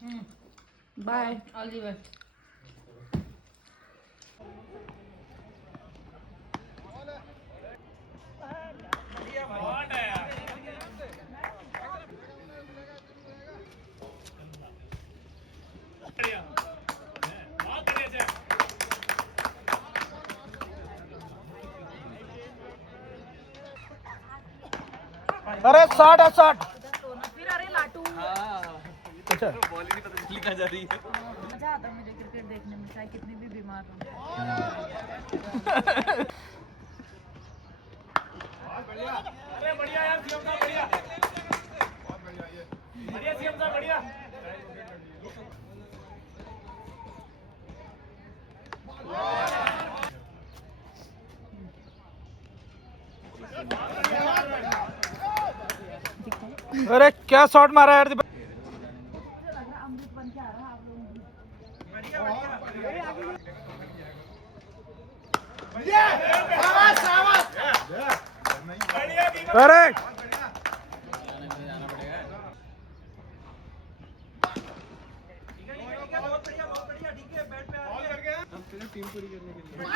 Bye. All the best. अरे 60 है 60। फिर अरे लाटू। अच्छा बॉल ही नहीं पता चली कहाँ जा रही है। मजा आता मुझे क्रिकेट देखने में, चाहे कितनी भी बीमार हूँ। अरे बढ़िया यार सीएम साहब, बढ़िया बढ़िया सीएम साहब, बढ़िया। अरे क्या शॉट मारा यार दीपक। अमृत बन के आ रहा है आप लोगों की। अरे टीम पूरी करने के लिए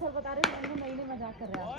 सर बता रहे महीने मजाक कर रहा है।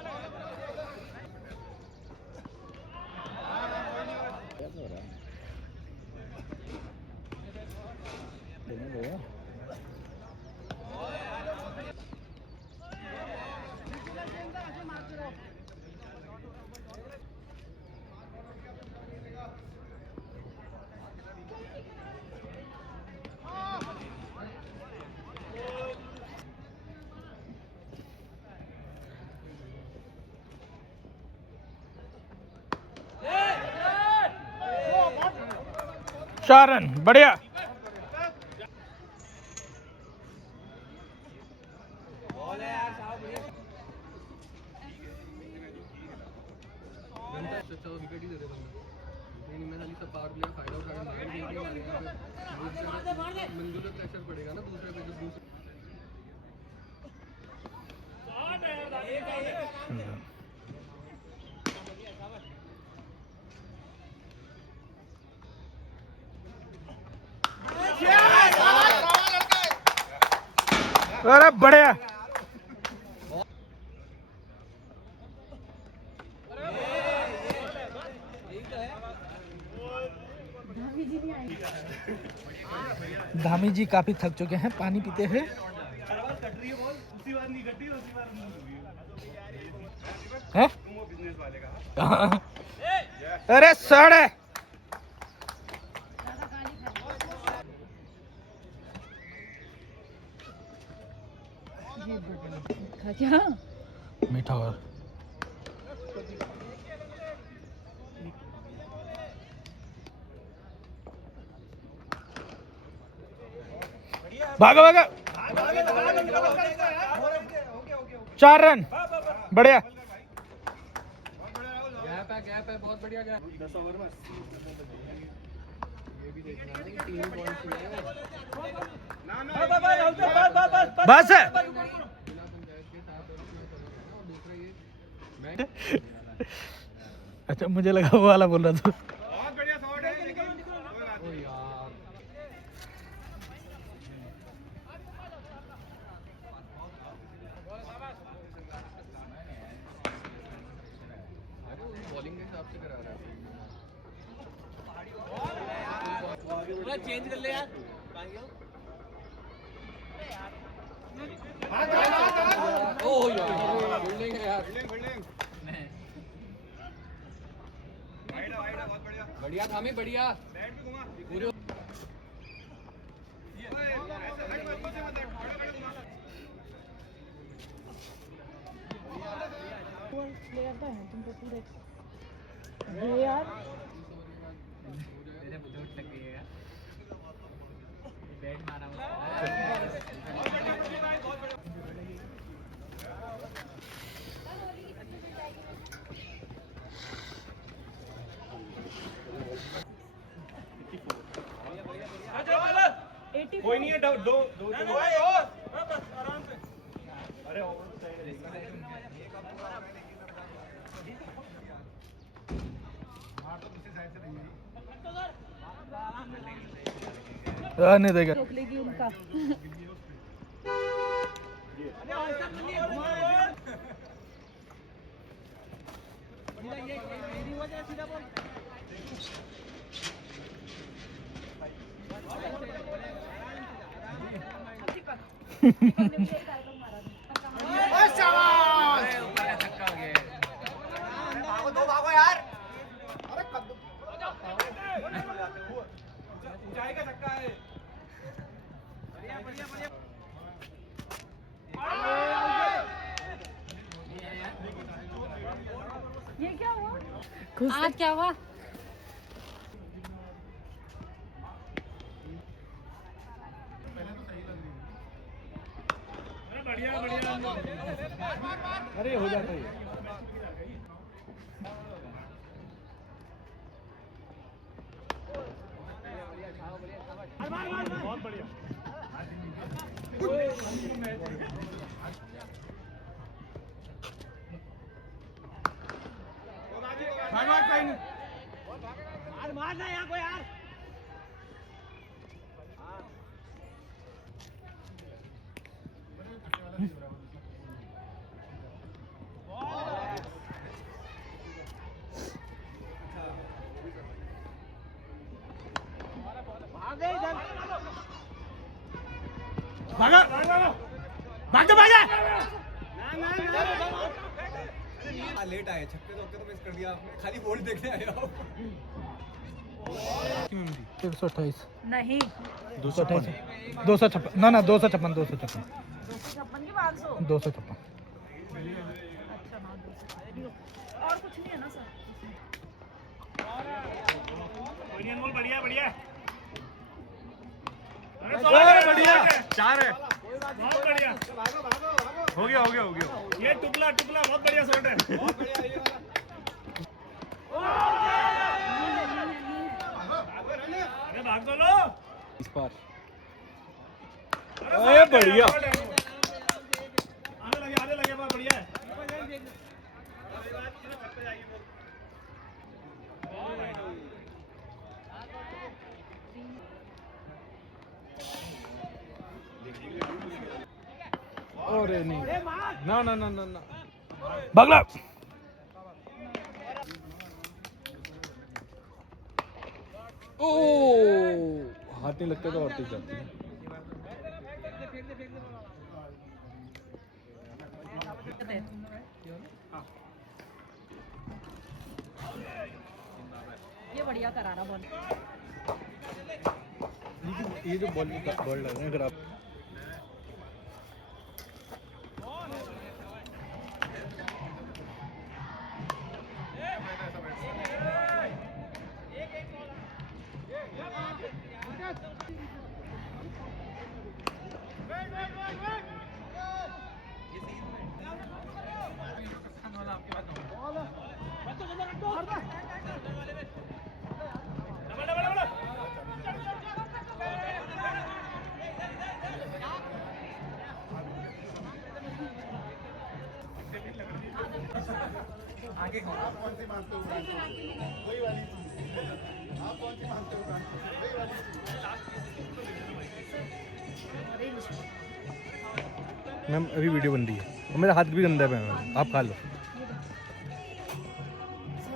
चार रन, बढ़िया। विकेट ही दे देता मैं खाली सब पावर प्ले फाइट आउट करके मंजू पे प्रेशर पड़ेगा ना दूसरे पे, दूसरे अरे बढ़िया। धामी जी काफी थक चुके हैं, पानी पीते हैं। हैं? अरे साढ़े क्या मीठा और भागा भागा। 4 रन, बढ़िया। गैप है बहुत बढ़िया गैप। 10 ओवर में ये भी देखना है कि 3 पॉइंट्स बस है। अच्छा मुझे लगा वो वाला बोल रहा था। बहुत बढ़िया शॉट है लेकिन ओ यार बॉलिंग के हिसाब से करा रहा है। पूरा चेंज कर ले यार। ओ यार बिल्डिंग है यार, बिल्डिंग बढ़िया थामी, बढ़िया पूरे प्लेयर का है तुम तो पूरे ये यार मेरे चोट लग गई है, बैट मारा मुझे। कोई नहीं है दो दो दो आराम से अरे नहीं देगा। रोक लेगी उनका। भागो यार अरे ऊंचाई का धक्का है बढ़िया बढ़िया बढ़िया ये क्या हुआ? आज क्या हुआ? बढ़िया बढ़िया अरे हो जाता है। बहुत बढ़िया मारना यहाँ को यार भागा भाग भागा लेट आए छक्के तो मिस कर दिया आपने खाली बॉल देखने आए हो 128 नहीं 228 256 ना 256 256 256 की 500। 256 अच्छा हाँ 256 और कुछ नहीं है ना सर? बढ़िया बढ़िया बढ़िया। चार है बहुत बढ़िया हो गया ये टुकला बहुत बढ़िया शॉट है बहुत बढ़िया ये वाला अरे भाग दो लो इस पार अरे बढ़िया आने लगे बहुत बढ़िया है अरे नहीं ना बगला ओ हाथ नहीं लगता तो और टिक जाती है। ये बढ़िया करारा बॉल। ये जो बॉल लग रहा है अगर आप आगे आप कौन सी मानते हो वही वाली आप कौन सी मानते हो वही वाली मैम अभी वीडियो बन रही है और मेरा हाथ भी गंदा है मैम आप खा लो। सर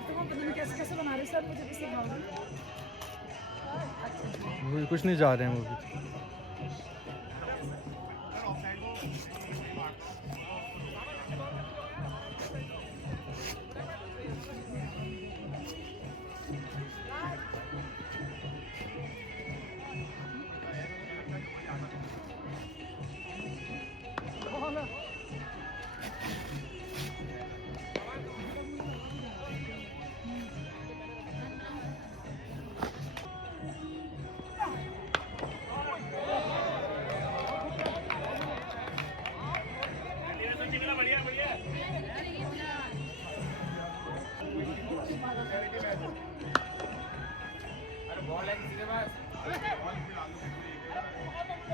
तो वो पता नहीं कैसे कैसे बना रहे सर, मुझे भी सिखाओगे? वो कुछ नहीं जा रहे हैं वो भी। बॉल है किसी के पास हॉट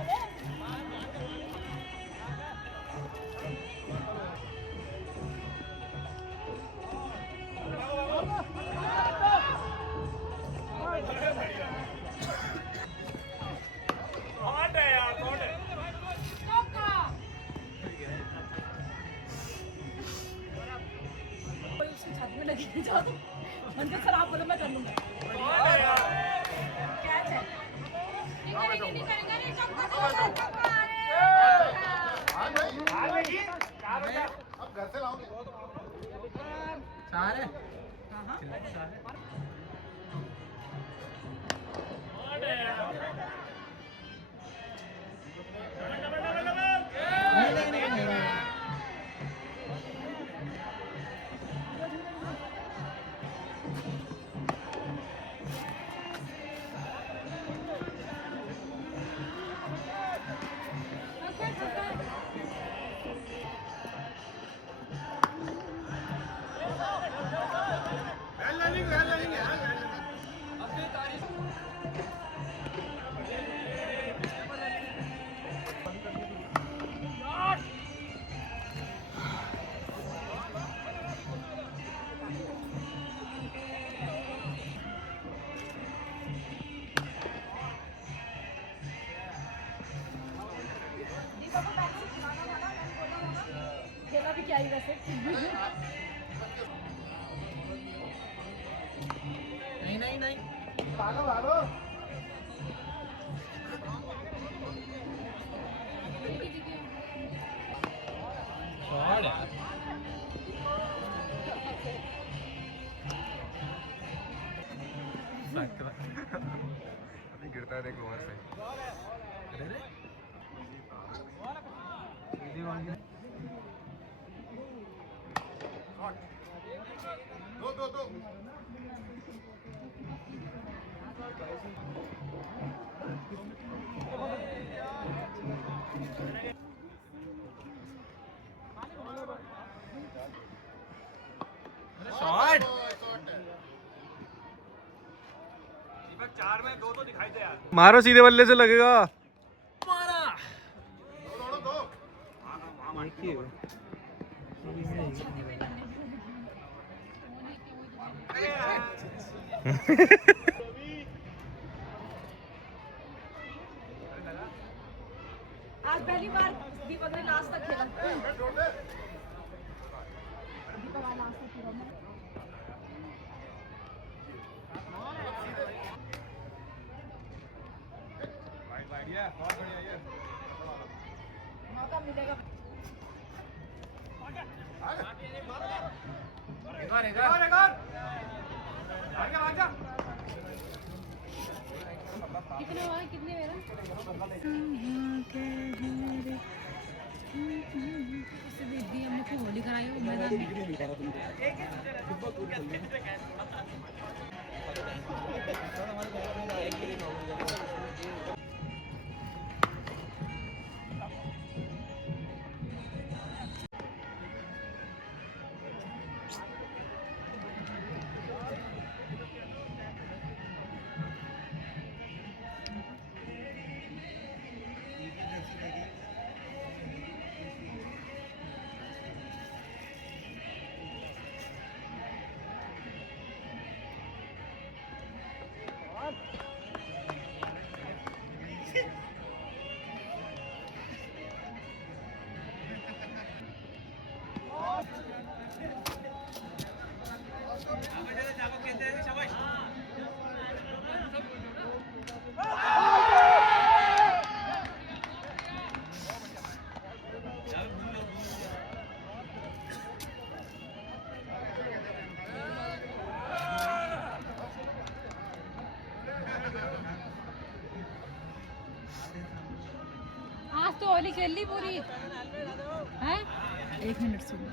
है यार, हॉट है। उसकी छत में लगी जाओ मंदिर खराब बोलो मैं कर लूंगा हॉट है यार। कैच है अब घर से लाऊंगी सारे हॉट है यार। नहीं खेला भी क्या ही वैसे नहीं भागो भागो शॉट यार अभी गिरता है देख ओवर से दो शॉट दीपक 4 में 2 तो दिखाई दे यार। मारो सीधे बल्ले से लगेगा आज पहली बार दीपक ने लास्ट तक खेला दीपक आज लास्ट तक खेला मौका मिलेगा कितने हुआ कितने मेरा इससे दीदी हमने को होली कराई हो मैदान में आज तो होली खेल ली पूरी है 1 मिनट सुनो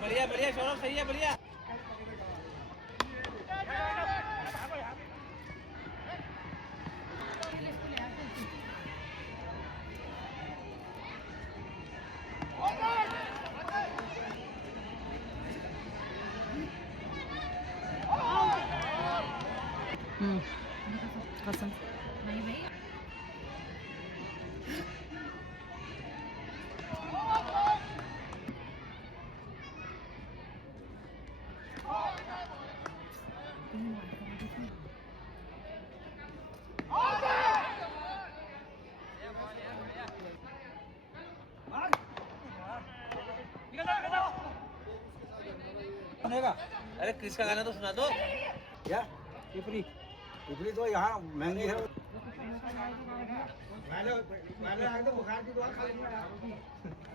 बढ़िया बढ़िया बढ़िया सौरभ सही है बढ़िया कसम नहीं भाई अरे क्रिस का गाना तो सुना दो क्या पिपरी पिपरी तो यहाँ महंगी है बुखार की दवा खा लेंगे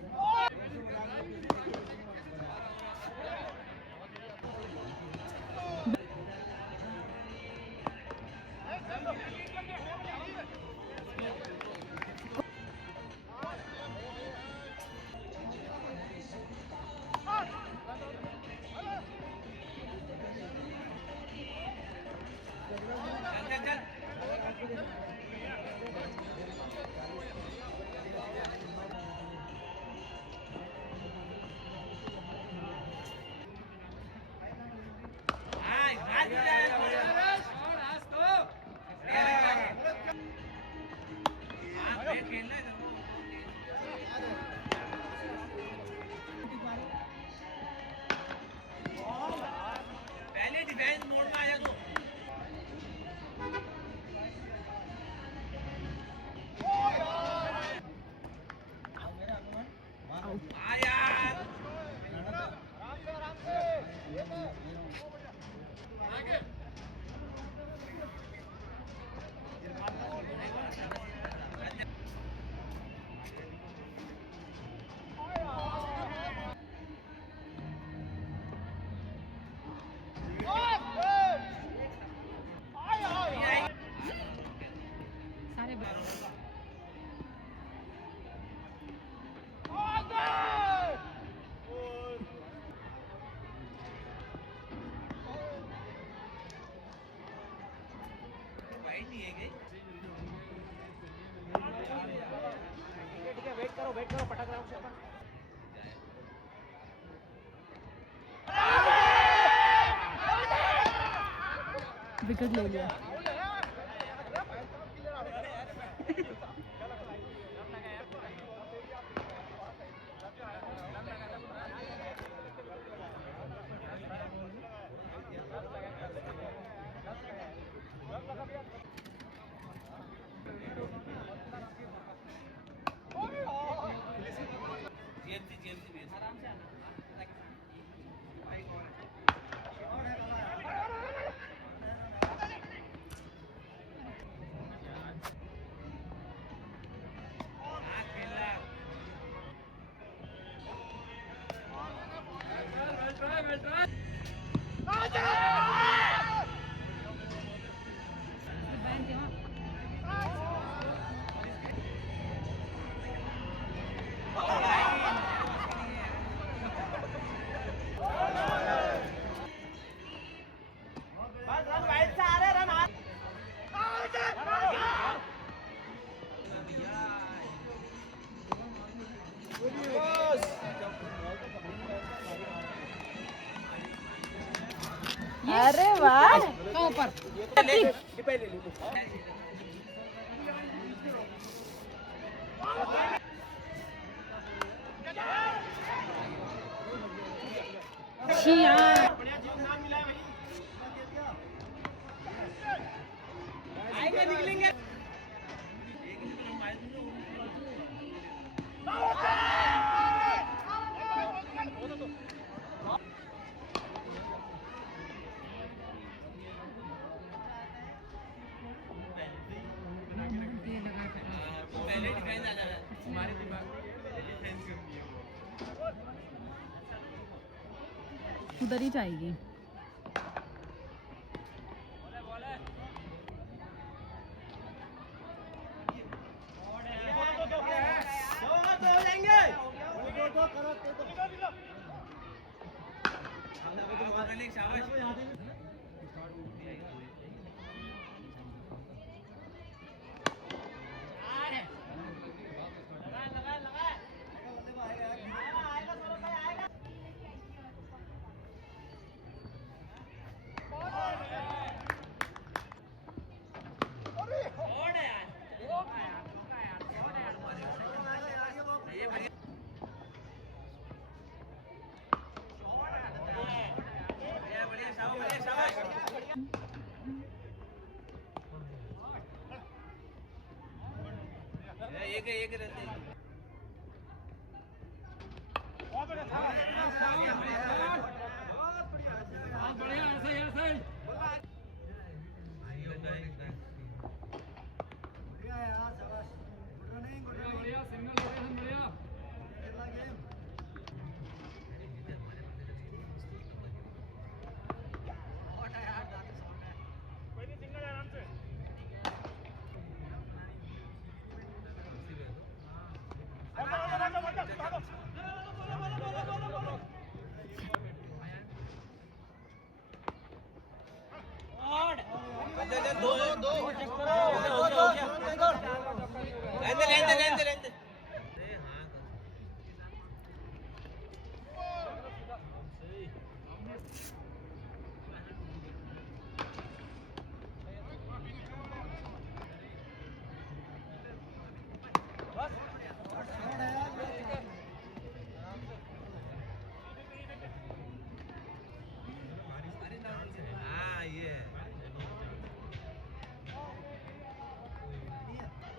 पहले डिफेंस मोड में आया तो सारे वाइड नहीं है गई ठीक है वेट करो पटक रहा हूँ विकेट ले लिया जीएमसी आराम से आना अरे वाह कहाँ ऊपर निकलेंगे पहले डिफेंस आ जा रहा है हमारे दिमाग में डिफेंस करनी है उधर ही जाएगी एक रहते लेंदे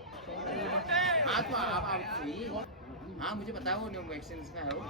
हाँ तो आप फ्री। हाँ मुझे पता है वो न्यू वैक्सीन में है वो।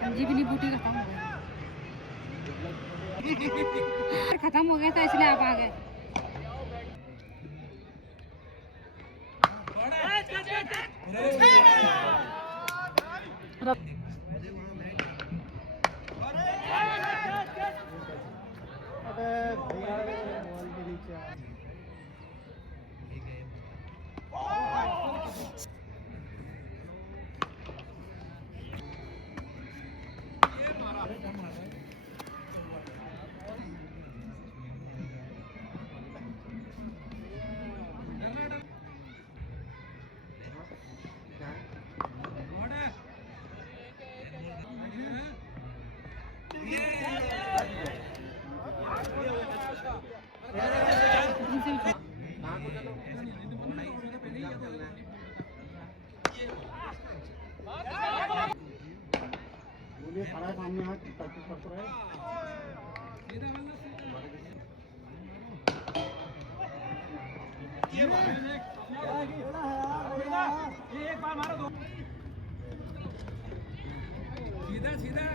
संजीवनी बूटी खत्म हो गया। खत्म हो गया था इसलिए आप आ गए। सीधा सीधा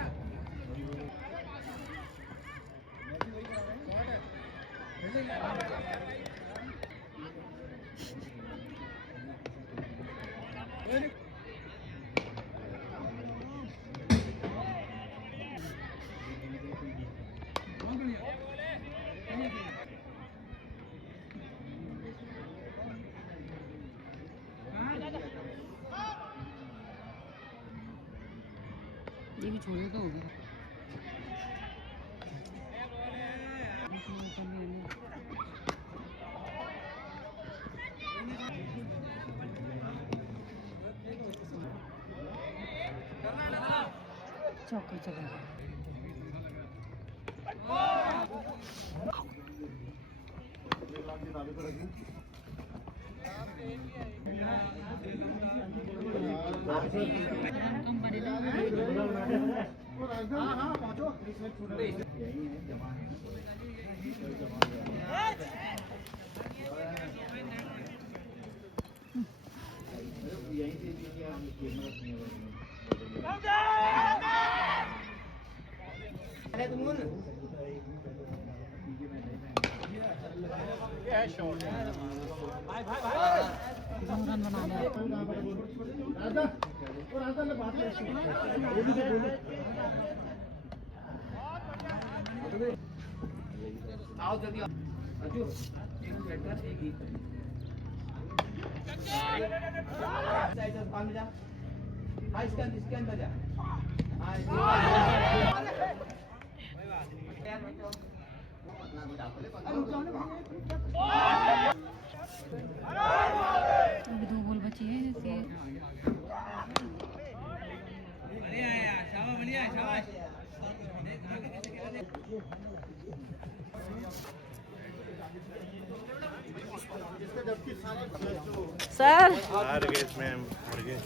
ये भी छोड़ने तो हो गया। चौका चला गया। रन बना लिया। आओ जल्दी आओ। राजू, एक सेटर, एक ही। साइड से बाहर में जा। हाँ, इसके अंदर जा। हाँ, अभी 2 बॉल बची है जैसे। बढ़िया है यार, शाबाश, बढ़िया, शाबाश। सर हार गए इसमें, हार गए।